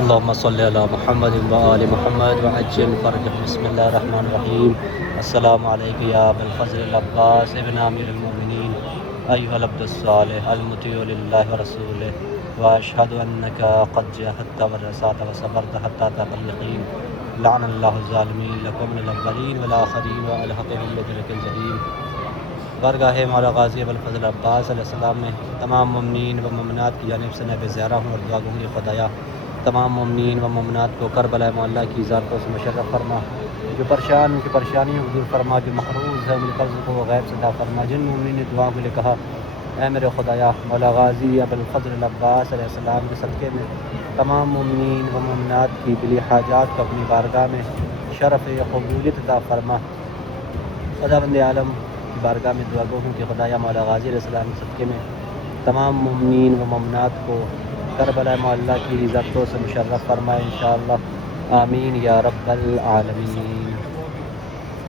اللهم صل علی محمد و آل محمد وعجل فرجهم بسم اللہ الرحمن الرحیم السلام علیکم یا ابا الفضل العباس ابن امیر المؤمنین ایها العبد الصالح المطیع للہ ورسولہ واشهد انك قد جاهدت ورسعت وصبرت حتى اتاك اليقین لعن اللہ الظالمین لکم من الاولین والآخرین والحقهم بدرک الجحیم۔ بارگاہ مولا غازی ابو الفضل عباس علیہ السلام میں تمام مومنین و مومنات کی جانب سے میں زیارہ ہوں اور دعا گوں کہ خدایا تمام مومنین و مومنات کو کربلا معلیٰ کی ذاتوں سے مشرف فرما، جو پریشان ان کی پریشانیوں کو دور فرما، جو محروز ہے ان کے قرض کو غیب سے عطا فرما۔ جن مومنین نے دعا کے لیے کہا اے میرے خدایا مولا غازی ابو الفضل العباس علیہ السلام کے صدقے میں تمام مومنین و مومنات کی دلی حاجات کو اپنی بارگاہ میں شرف قبولیت عطا فرما۔ خدا بند عالم کی بارگاہ میں دعا گو ہوں کہ خدایا مولا غازی علیہ السلام کے صدقے میں تمام مومنین و مومنات کو کربلا معلیٰ کی عزتوں سے مشرف فرمائے انشاءاللہ، آمین یا رب العالمین۔